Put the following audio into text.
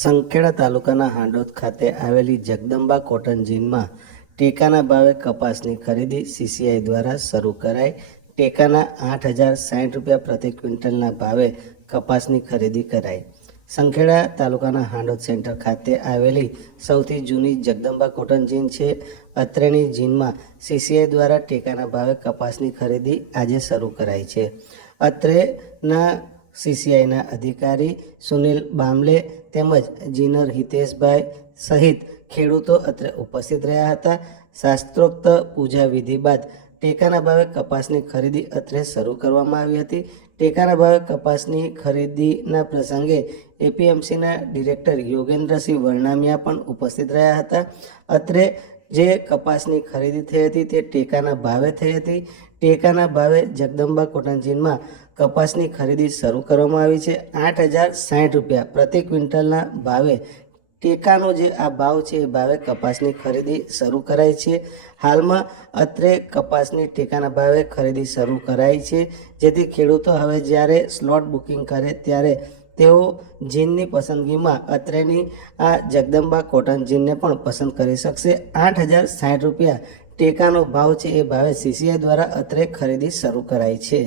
સંખેડા તાલુકાના હાંડોદ ખાતે આવેલી જગદંબા કોટન જીનમાં ટેકાના ભાવે કપાસની ખરીદી સીસીઆઈ દ્વારા શરૂ કરાઈ। ટેકાના 8,060 રૂપિયા પ્રતિ ક્વિન્ટલના ભાવે કપાસની ખરીદી કરાઈ। સંખેડા તાલુકાના હાંડોદ સેન્ટર ખાતે આવેલી સૌથી જૂની જગદંબા કોટન જીન છે। અત્રેની જીનમાં સીસીઆઈ દ્વારા ટેકાના ભાવે કપાસની ખરીદી આજે શરૂ કરાઈ છે। અત્રેના સીસીઆઈના અધિકારી સુનિલ બામલે તેમજ જીનર હિતેશભાઈ સહિત ખેડૂતો અત્રે ઉપસ્થિત રહ્યા હતા। શાસ્ત્રોક્ત પૂજા વિધિ બાદ ટેકાના ભાવે કપાસની ખરીદી અત્રે શરૂ કરવામાં આવી હતી। ટેકાના ભાવે કપાસની ખરીદીના પ્રસંગે એપીએમસીના ડિરેક્ટર યોગેન્દ્રસિંહ વર્ણામિયા પણ ઉપસ્થિત રહ્યા હતા। અત્રે જે કપાસની ખરીદી થઈ હતી તે ટેકાના ભાવે થઈ હતી। ટેકાના ભાવે જગદંબા કોટન જીનમાં કપાસની ખરીદી શરૂ કરવામાં આવી છે। 8,060 રૂપિયા પ્રતિ ક્વિન્ટલના ભાવે ટેકાનો જે આ ભાવ છે એ ભાવે કપાસની ખરીદી શરૂ કરાઈ છે। હાલમાં અત્રે કપાસની ટેકાના ભાવે ખરીદી શરૂ કરાઈ છે, જેથી ખેડૂતો હવે જ્યારે સ્લોટ બુકિંગ કરે ત્યારે તેઓ જીનની પસંદગીમાં અત્રેની આ જગદંબા કોટન જીનને પણ પસંદ કરી શકશે। 8,060 રૂપિયા ટેકાનો ભાવ છે એ ભાવે સીસીઆઈ દ્વારા અત્રે ખરીદી શરૂ કરાઈ છે।